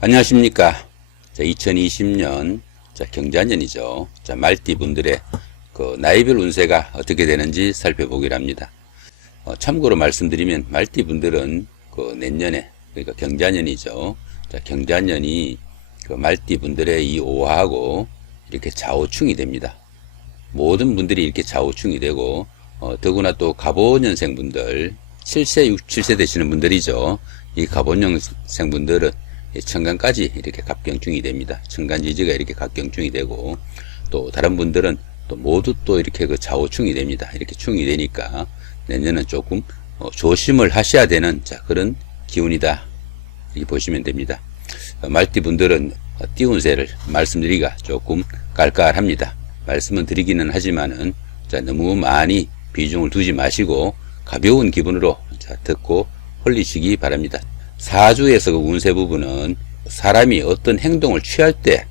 안녕하십니까. 2020년 경자년이죠. 말띠분들의 그 나이별 운세가 어떻게 되는지 살펴보기로 합니다. 참고로 말씀드리면 말띠분들은 그 내년에, 그러니까 경자년이죠. 경자년이 그 말띠분들의 이 오화하고 이렇게 좌우충이 됩니다. 모든 분들이 이렇게 좌우충이 되고, 더구나 또 갑오년생 분들, 7세, 67세 되시는 분들이죠. 이 갑오년생 분들은 천간까지 이렇게 갑경충이 됩니다. 천간지지가 이렇게 갑경충이 되고, 또 다른 분들은 또 모두 또 이렇게 그 좌우충이 됩니다. 이렇게 충이 되니까 내년은 조금 조심을 하셔야 되는 그런 기운이다, 이렇게 보시면 됩니다. 말띠 분들은 띠운세를 말씀드리기가 조금 깔깔합니다. 말씀은 드리기는 하지만은 너무 많이 비중을 두지 마시고 가벼운 기분으로 듣고 흘리시기 바랍니다. 사주에서 그 운세 부분은 사람이 어떤 행동을 취할 때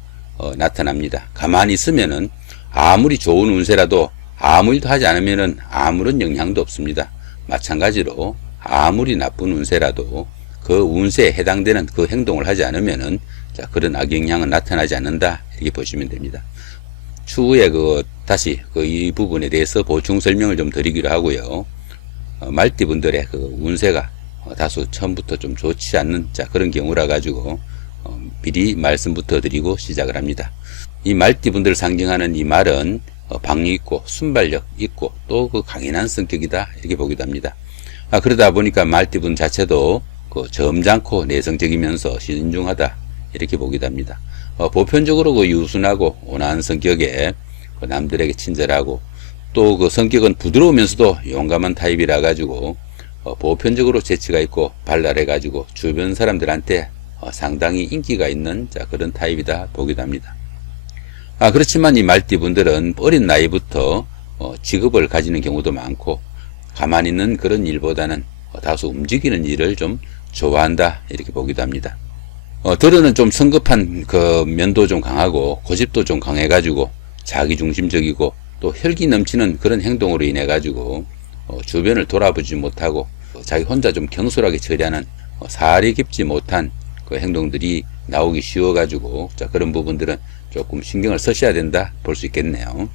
나타납니다. 가만히 있으면은 아무리 좋은 운세라도 아무 일도 하지 않으면은 아무런 영향도 없습니다. 마찬가지로 아무리 나쁜 운세라도 그 운세에 해당되는 그 행동을 하지 않으면은 그런 악영향은 나타나지 않는다, 이렇게 보시면 됩니다. 추후에 다시 이 부분에 대해서 보충 설명을 좀 드리기로 하고요. 말띠분들의 그 운세가 다소 처음부터 좀 좋지 않는 그런 경우라 가지고 미리 말씀부터 드리고 시작을 합니다. 이 말띠분들 상징하는 이 말은 방위 있고 순발력 있고 또 그 강인한 성격이다, 이렇게 보기도 합니다. 그러다 보니까 말띠분 자체도 점잖고 내성적이면서 신중하다, 이렇게 보기도 합니다. 보편적으로 유순하고 온화한 성격에 남들에게 친절하고 또 그 성격은 부드러우면서도 용감한 타입이라 가지고 보편적으로 재치가 있고 발랄해 가지고 주변 사람들한테 상당히 인기가 있는 그런 타입이다 보기도 합니다. 그렇지만 이 말띠분들은 어린 나이부터 직업을 가지는 경우도 많고 가만히 있는 그런 일보다는 다소 움직이는 일을 좀 좋아한다, 이렇게 보기도 합니다. 들어는 좀 성급한 그 면도 좀 강하고 고집도 좀 강해 가지고 자기중심적이고 또 혈기 넘치는 그런 행동으로 인해 가지고 주변을 돌아보지 못하고 자기 혼자 좀 경솔하게 처리하는 살이 깊지 못한 그 행동들이 나오기 쉬워 가지고 그런 부분들은 조금 신경을 쓰셔야 된다, 볼 수 있겠네요.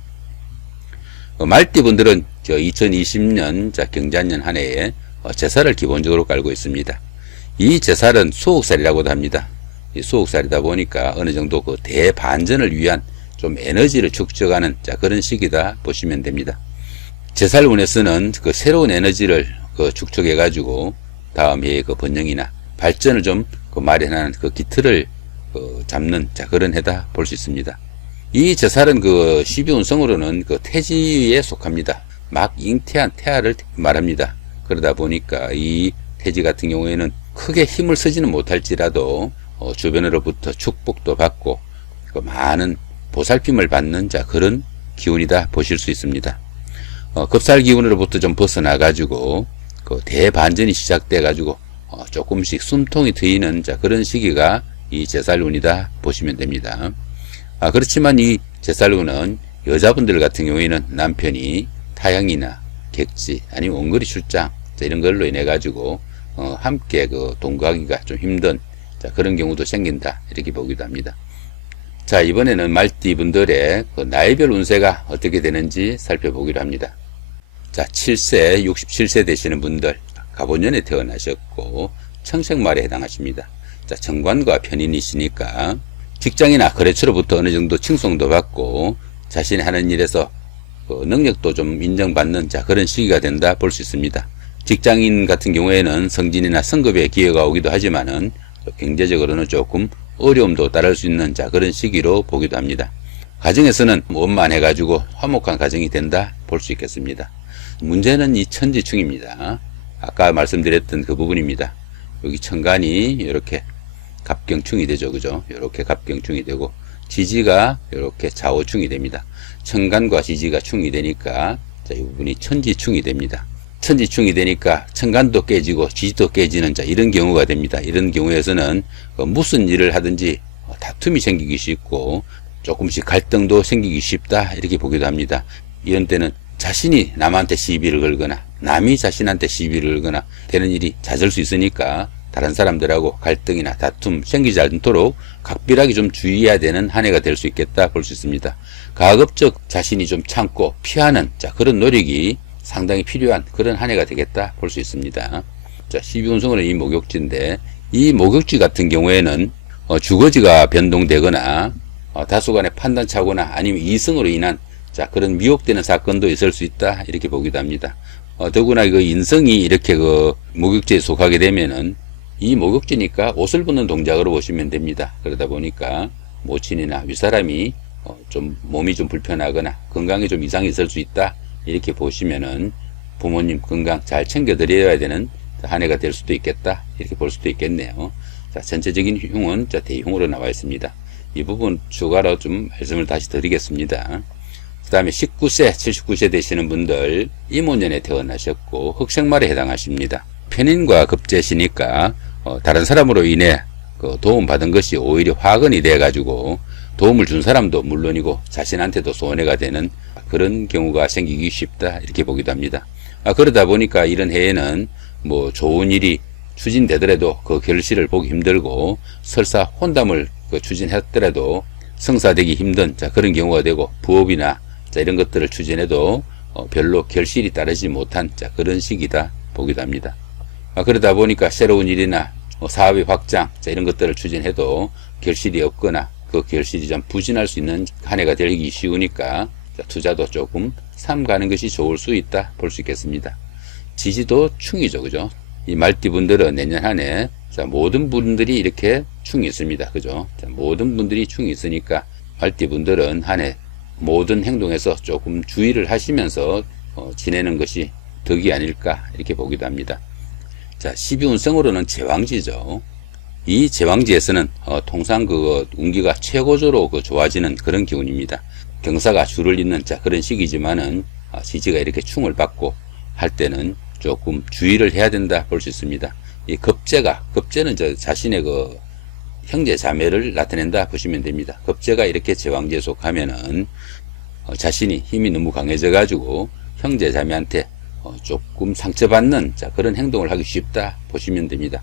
말띠분들은 2020년 경자년 한 해에 제살을 기본적으로 깔고 있습니다. 이 제살은 수옥살이라고도 합니다. 이 수옥살이다 보니까 어느 정도 그 대반전을 위한 좀 에너지를 축적하는 그런 시기다 보시면 됩니다. 제살운에서는 그 새로운 에너지를 축적해 가지고 다음 해의 그 번영이나 발전을 좀 마련하는 그 기틀을 잡는 그런 해다 볼 수 있습니다. 이 제살은 12운성으로는 태지에 속합니다. 막 잉태한 태아를 말합니다. 그러다 보니까 이 태지 같은 경우에는 크게 힘을 쓰지는 못할지라도 주변으로부터 축복도 받고 많은 보살핌을 받는 그런 기운이다 보실 수 있습니다. 급살 기운으로부터 좀 벗어나 가지고 대반전이 시작돼 가지고 조금씩 숨통이 트이는 그런 시기가 이 제살운이다 보시면 됩니다. 그렇지만 이 제살운은 여자분들 같은 경우에는 남편이 타향이나 객지 아니면 원거리 출장 이런 걸로 인해 가지고 함께 동거하기가 좀 힘든 그런 경우도 생긴다, 이렇게 보기도 합니다. 이번에는 말띠분들의 나이별 운세가 어떻게 되는지 살펴보기로 합니다. 7세, 67세 되시는 분들, 갑오년에 태어나셨고 청생말에 해당하십니다. 정관과 편인이시니까 직장이나 거래처로부터 어느 정도 칭송도 받고 자신이 하는 일에서 능력도 좀 인정받는 그런 시기가 된다 볼 수 있습니다. 직장인 같은 경우에는 승진이나 승급의 기회가 오기도 하지만은 경제적으로는 조금 어려움도 따를 수 있는 그런 시기로 보기도 합니다. 가정에서는 원만해 가지고 화목한 가정이 된다 볼 수 있겠습니다. 문제는 이 천지충입니다. 아까 말씀드렸던 그 부분입니다. 여기 천간이 이렇게 갑경충이 되죠, 그죠? 이렇게 갑경충이 되고 지지가 이렇게 좌우충이 됩니다. 천간과 지지가 충이 되니까 이 부분이 천지충이 됩니다. 천지충이 되니까 천간도 깨지고 지지도 깨지는 이런 경우가 됩니다. 이런 경우에서는 무슨 일을 하든지 다툼이 생기기 쉽고 조금씩 갈등도 생기기 쉽다, 이렇게 보기도 합니다. 이런 때는 자신이 남한테 시비를 걸거나 남이 자신한테 시비를 걸거나 되는 일이 잦을 수 있으니까 다른 사람들하고 갈등이나 다툼 생기지 않도록 각별하게 좀 주의해야 되는 한 해가 될 수 있겠다 볼 수 있습니다. 가급적 자신이 좀 참고 피하는 그런 노력이 상당히 필요한 그런 한 해가 되겠다 볼 수 있습니다. 자, 12운성으로는 이 목욕지인데, 이 목욕지 같은 경우에는 주거지가 변동되거나 다소간의 판단착오나 아니면 이성으로 인한 그런 미혹되는 사건도 있을 수 있다 이렇게 보기도 합니다. 더구나 그 인성이 이렇게 그 목욕지에 속하게 되면은 이 목욕지니까 옷을 벗는 동작으로 보시면 됩니다. 그러다 보니까 모친이나 윗사람이 좀 몸이 좀 불편하거나 건강에 좀 이상이 있을 수 있다 이렇게 보시면은 부모님 건강 잘 챙겨 드려야 되는 한 해가 될 수도 있겠다 이렇게 볼 수도 있겠네요. 자, 전체적인 흉은 대흉으로 나와 있습니다. 이 부분 추가로 좀 말씀을 다시 드리겠습니다. 그 다음에 19세 79세 되시는 분들 이모년에 태어나셨고 흑생말에 해당하십니다. 편인과 급제시니까 다른 사람으로 인해 그 도움 받은 것이 오히려 화근이 돼 가지고 도움을 준 사람도 물론이고 자신한테도 손해가 되는 그런 경우가 생기기 쉽다 이렇게 보기도 합니다. 그러다 보니까 이런 해에는 뭐 좋은 일이 추진되더라도 그 결실을 보기 힘들고 설사 혼담을 추진했더라도 성사되기 힘든 그런 경우가 되고 부업이나 이런 것들을 추진해도 별로 결실이 따르지 못한 그런 시기다 보기도 합니다. 그러다 보니까 새로운 일이나 사업의 확장 이런 것들을 추진해도 결실이 없거나 그 결실이 좀 부진할 수 있는 한 해가 되기 쉬우니까 투자도 조금 삼가는 것이 좋을 수 있다 볼 수 있겠습니다. 지지도 충이죠, 그죠? 이 말띠분들은 내년 한 해 모든 분들이 이렇게 충이 있습니다, 그죠? 모든 분들이 충이 있으니까 말띠분들은 한 해 모든 행동에서 조금 주의를 하시면서 지내는 것이 덕이 아닐까 이렇게 보기도 합니다. 자, 12운성으로는 제왕지죠. 이 제왕지에서는 통상 그 운기가 최고조로 좋아지는 그런 기운입니다. 경사가 줄을 잇는 그런 시기지만은 지지가 이렇게 충을 받고 할 때는 조금 주의를 해야 된다 볼 수 있습니다. 이 급제는 자신의 그 형제 자매를 나타낸다 보시면 됩니다. 급제가 이렇게 제왕지에 속하면은 자신이 힘이 너무 강해져 가지고 형제 자매한테 조금 상처받는 그런 행동을 하기 쉽다 보시면 됩니다.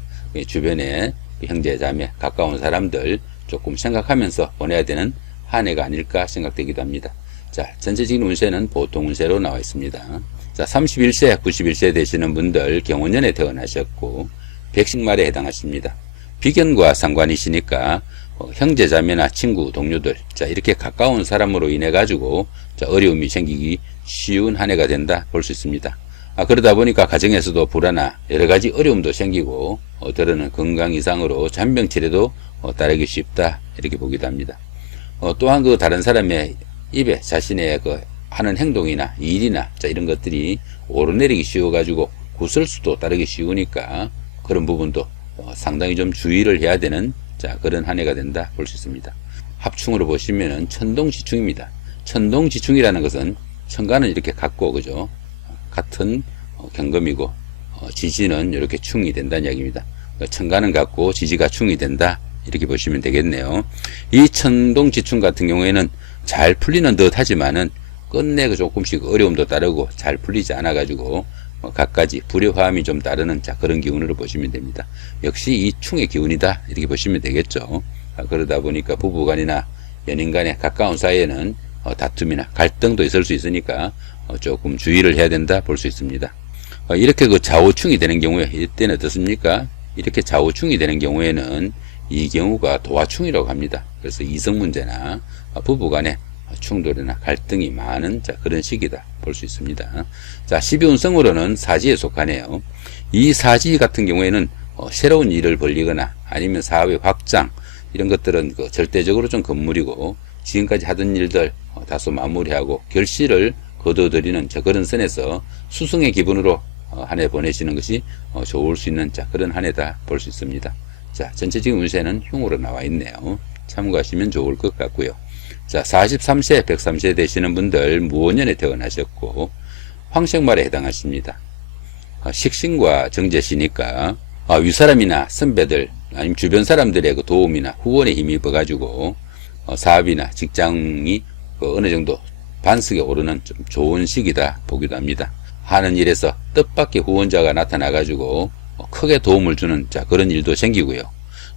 주변에 형제 자매 가까운 사람들 조금 생각하면서 보내야 되는 한 해가 아닐까 생각되기도 합니다. 자, 전체적인 운세는 보통 운세로 나와 있습니다. 자, 31세 91세 되시는 분들 경원년에 태어나셨고 백식말에 해당하십니다. 비견과 상관이시니까 형제 자매나 친구 동료들 이렇게 가까운 사람으로 인해 가지고 어려움이 생기기 쉬운 한 해가 된다 볼 수 있습니다. 그러다 보니까 가정에서도 불화나 여러 가지 어려움도 생기고 때로는 건강 이상으로 잔병치레도 따르기 쉽다 이렇게 보기도 합니다. 또한 그 다른 사람의 입에 자신의 그 하는 행동이나 일이나 이런 것들이 오르내리기 쉬워 가지고 구설수도 따르기 쉬우니까 그런 부분도 상당히 좀 주의를 해야 되는 그런 한 해가 된다 볼 수 있습니다. 합충으로 보시면은 천동지충입니다. 천동지충이라는 것은 천간은 이렇게 같고 그죠? 같은 경금이고 지지는 이렇게 충이 된다는 이야기입니다. 천간은 같고 지지가 충이 된다 이렇게 보시면 되겠네요. 이 천동지충 같은 경우에는 잘 풀리는 듯 하지만은 끝내 조금씩 어려움도 따르고 잘 풀리지 않아 가지고 갖가지 불효화음이 좀 따르는 그런 기운으로 보시면 됩니다. 역시 이 충의 기운이다 이렇게 보시면 되겠죠. 그러다 보니까 부부간이나 연인간의 가까운 사이에는 다툼이나 갈등도 있을 수 있으니까 조금 주의를 해야 된다 볼 수 있습니다. 이렇게 그 좌우충이 되는 경우에 이때는 어떻습니까? 이렇게 좌우충이 되는 경우에는 이 경우가 도화충이라고 합니다. 그래서 이성 문제나 부부간의 충돌이나 갈등이 많은 그런 시기다 볼 수 있습니다. 자, 12운성으로는 사지에 속하네요. 이 사지 같은 경우에는 새로운 일을 벌리거나 아니면 사업의 확장 이런 것들은 절대적으로 좀 건물이고 지금까지 하던 일들 다소 마무리하고 결실을 거둬들이는 그런 선에서 수승의 기분으로 한 해 보내시는 것이 좋을 수 있는 그런 한 해다 볼 수 있습니다. 자, 전체적인 운세는 흉으로 나와 있네요. 참고하시면 좋을 것 같고요. 자, 43세 103세 되시는 분들 무원년에 태어나셨고 황생말에 해당하십니다. 식신과 정제시니까 윗사람이나 선배들 아니면 주변 사람들의 그 도움이나 후원에 힘입어 가지고 사업이나 직장이 어느 정도 반석에 오르는 좀 좋은 시기다 보기도 합니다. 하는 일에서 뜻밖의 후원자가 나타나 가지고 크게 도움을 주는 그런 일도 생기고요.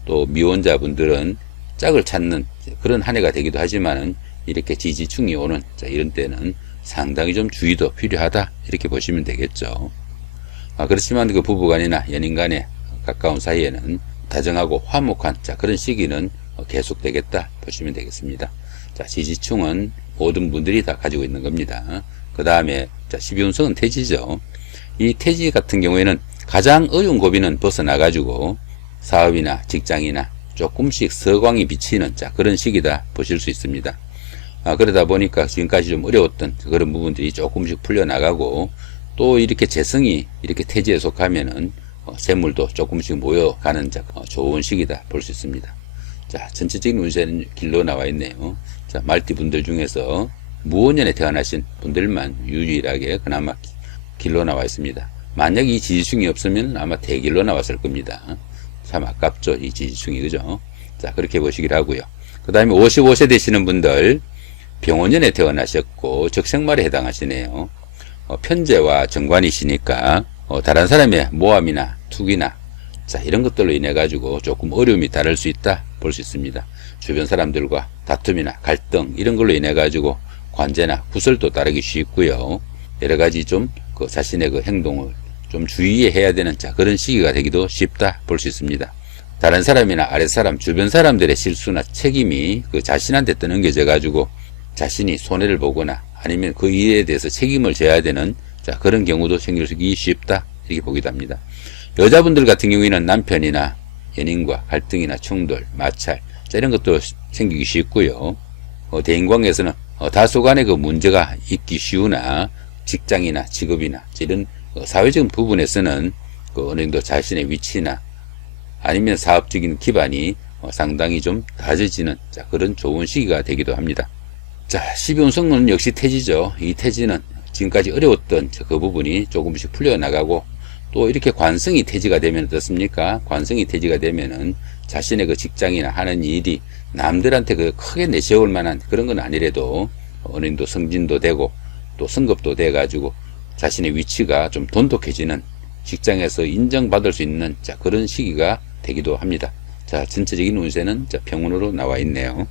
또 미혼자분들은 짝을 찾는 그런 한 해가 되기도 하지만은 이렇게 지지충이 오는 이런 때는 상당히 좀 주의도 필요하다 이렇게 보시면 되겠죠. 그렇지만 그 부부간이나 연인간의 가까운 사이에는 다정하고 화목한 그런 시기는 계속되겠다 보시면 되겠습니다. 지지충은 모든 분들이 다 가지고 있는 겁니다. 그 다음에 12운성은 태지죠. 이 태지 같은 경우에는 가장 어려운 고비는 벗어나가지고 사업이나 직장이나 조금씩 서광이 비치는 그런 시기다 보실 수 있습니다. 그러다 보니까 지금까지 좀 어려웠던 그런 부분들이 조금씩 풀려나가고 또 이렇게 재성이 이렇게 태지에 속하면은 재물도 조금씩 모여가는 좋은 시기다 볼 수 있습니다. 전체적인 운세는 길로 나와 있네요. 말띠 분들 중에서 무원년에 태어나신 분들만 유일하게 그나마 길로 나와 있습니다. 만약 이 지지충이 없으면 아마 대길로 나왔을 겁니다. 참 아깝죠, 이 지지충이. 그죠? 그렇게 보시기를 하고요. 그 다음에 55세 되시는 분들 병원년에 태어나셨고 적생말에 해당하시네요. 편재와 정관이시니까 다른 사람의 모함이나 투기나 이런 것들로 인해 가지고 조금 어려움이 다를 수 있다 볼 수 있습니다. 주변 사람들과 다툼이나 갈등 이런 걸로 인해 가지고 관제나 구설도 따르기 쉽고요. 여러 가지 좀 자신의 그 행동을 좀 주의해야 되는 그런 시기가 되기도 쉽다 볼 수 있습니다. 다른 사람이나 아랫사람, 주변 사람들의 실수나 책임이 그 자신한테 떠넘겨져 가지고 자신이 손해를 보거나 아니면 그 일에 대해서 책임을 져야 되는 그런 경우도 생기기 쉽다 이렇게 보기도 합니다. 여자분들 같은 경우에는 남편이나 연인과 갈등이나 충돌, 마찰 이런 것도 생기기 쉽고요. 대인관계에서는 다소간의 그 문제가 있기 쉬우나 직장이나 직업이나 이런 사회적인 부분에서는 어느 정도 자신의 위치나 아니면 사업적인 기반이 상당히 좀 다져지는 그런 좋은 시기가 되기도 합니다. 12운성은 역시 태지죠. 이 태지는 지금까지 어려웠던 그 부분이 조금씩 풀려나가고 또 이렇게 관성이 태지가 되면 어떻습니까? 관성이 태지가 되면은 자신의 그 직장이나 하는 일이 남들한테 그 크게 내세울 만한 그런 건 아니래도 어느 정도 승진도 되고 또 승급도 돼 가지고 자신의 위치가 좀 돈독해지는 직장에서 인정받을 수 있는 그런 시기가 되기도 합니다. 전체적인 운세는 병운으로 나와 있네요.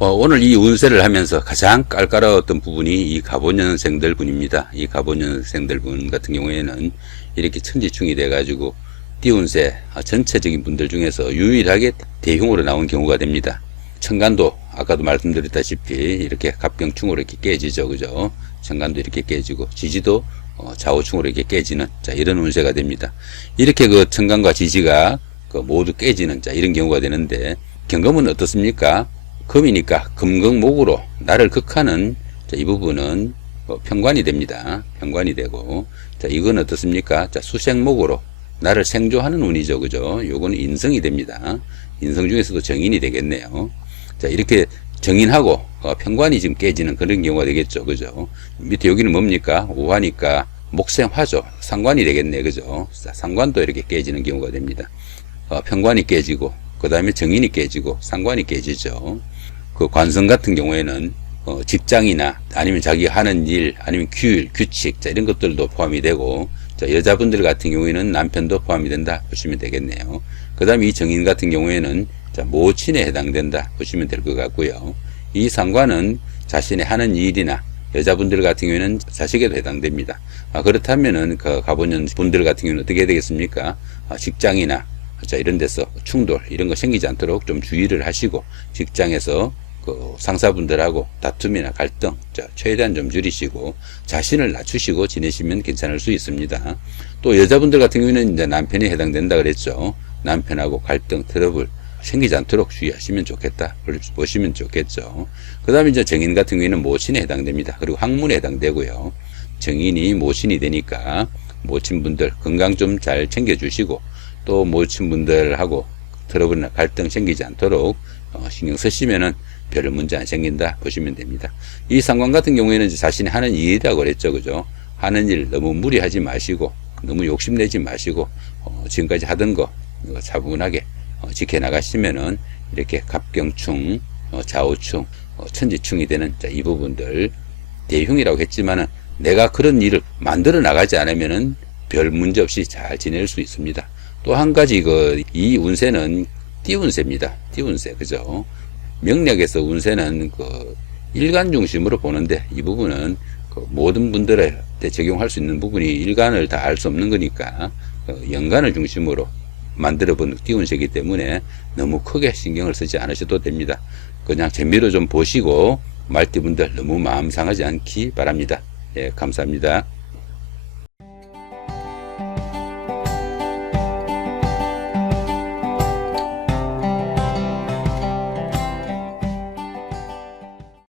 오늘 이 운세를 하면서 가장 깔깔었던 부분이 이 갑오년생들 분입니다. 이 갑오년생들 분 같은 경우에는 이렇게 천지충이 돼가지고 띠운세 전체적인 분들 중에서 유일하게 대흉으로 나온 경우가 됩니다. 천간도 아까도 말씀드렸다시피 이렇게 갑경충으로 이렇게 깨지죠. 그죠? 천간도 이렇게 깨지고 지지도 좌우충으로 이렇게 깨지는 이런 운세가 됩니다. 이렇게 그 천간과 지지가 모두 깨지는 이런 경우가 되는데 경금은 어떻습니까? 금이니까 금극목으로 나를 극하는 이 부분은 편관이 됩니다. 편관이 되고 이건 어떻습니까? 수생목으로 나를 생조하는 운이죠. 그죠? 요거는 인성이 됩니다. 인성 중에서도 정인이 되겠네요. 이렇게 정인하고 편관이 지금 깨지는 그런 경우가 되겠죠. 그죠? 밑에 여기는 뭡니까? 우화니까 목생화죠. 상관이 되겠네. 그죠? 상관도 이렇게 깨지는 경우가 됩니다. 편관이 깨지고 그 다음에 정인이 깨지고 상관이 깨지죠. 그 관성 같은 경우에는 직장이나 아니면 자기 하는 일 아니면 규율, 규칙 이런 것들도 포함이 되고 여자분들 같은 경우에는 남편도 포함이 된다 보시면 되겠네요. 그 다음에 이 정인 같은 경우에는 모친에 해당된다 보시면 될 것 같고요. 이 상관은 자신의 하는 일이나 여자분들 같은 경우에는 자식에도 해당됩니다. 그렇다면은 그 갑오년 분들 같은 경우는 어떻게 되겠습니까? 직장이나 이런 데서 충돌 이런 거 생기지 않도록 좀 주의를 하시고 직장에서 그 상사분들하고 다툼이나 갈등 최대한 좀 줄이시고 자신을 낮추시고 지내시면 괜찮을 수 있습니다. 또 여자분들 같은 경우에는 이제 남편이 해당된다 그랬죠. 남편하고 갈등, 트러블 생기지 않도록 주의하시면 좋겠다 보시면 좋겠죠. 그 다음에 이제 정인 같은 경우에는 모친에 해당됩니다. 그리고 학문에 해당되고요. 정인이 모친이 되니까 모친분들 건강 좀 잘 챙겨주시고 또 모친분들하고 트러블이나 갈등 생기지 않도록 신경 쓰시면은 별 문제 안 생긴다 보시면 됩니다. 이 상관 같은 경우에는 이제 자신이 하는 일이라고 그랬죠. 그죠? 하는 일 너무 무리하지 마시고 너무 욕심내지 마시고 지금까지 하던 거 차분하게 지켜나가시면은 이렇게 갑경충, 좌우충, 천지충이 되는 이 부분들 대흉이라고 했지만은 내가 그런 일을 만들어 나가지 않으면은 별 문제 없이 잘 지낼 수 있습니다. 또 한 가지 이 운세는 띠운세입니다. 띠운세, 그죠? 명략에서 운세는 일간 중심으로 보는데, 이 부분은 모든 분들한테 적용할 수 있는 부분이 일간을 다 알 수 없는 거니까 연간을 중심으로 만들어 본 띠운세이기 때문에 너무 크게 신경을 쓰지 않으셔도 됩니다. 그냥 재미로 좀 보시고 말띠분들 너무 마음 상하지 않기 바랍니다. 예, 감사합니다.